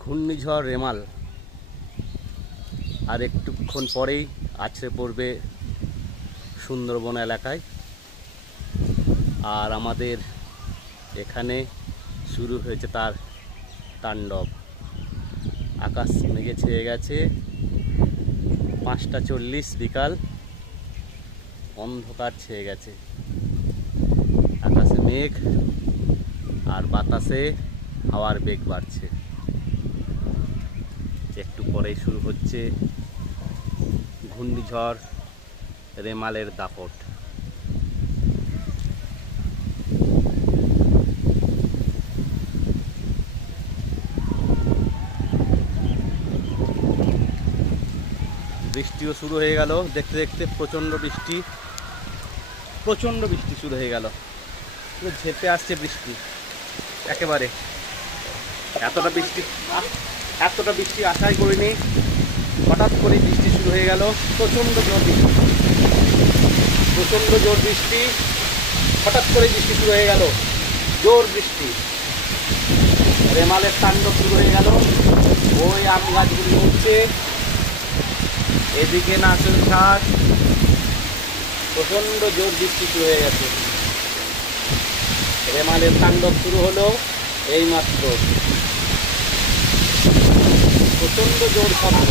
ঘূর্ণিঝড় রেমাল আর একটুক্ষণ পরেই আছড়ে পড়বে সুন্দরবন এলাকায়। আর আমাদের এখানে শুরু হয়েছে তার তাণ্ডব। আকাশ মেঘে ছেয়ে গেছে, 5টা 40 বিকাল, অন্ধকার ছেয়ে গেছে। আকাশে মেঘ আর বাতাসে হাওয়ার বেগ বাড়ছে। একটু পরেই শুরু হচ্ছে ঘূর্ণিঝড় রেমালের দাপট। বৃষ্টিও শুরু হয়ে গেল দেখতে দেখতে। প্রচণ্ড বৃষ্টি শুরু হয়ে গেল। ঝেঁপে আসছে বৃষ্টি একেবারে। এতটা বৃষ্টি আশাই করিনি। হঠাৎ করে বৃষ্টি শুরু হয়ে গেল। প্রচণ্ড জোর বৃষ্টি। হঠাৎ করে বৃষ্টি শুরু হয়ে গেল, জোর বৃষ্টি। রেমালের তাণ্ডব শুরু হয়ে গেল। ওই আম গাছগুলি উঠছে, এদিকে নাচল ঘাট। প্রচণ্ড জোর বৃষ্টি শুরু হয়ে গেছে। রেমালের তাণ্ডব শুরু হলো এইমাত্র। প্রচণ্ড জোর শব্দ।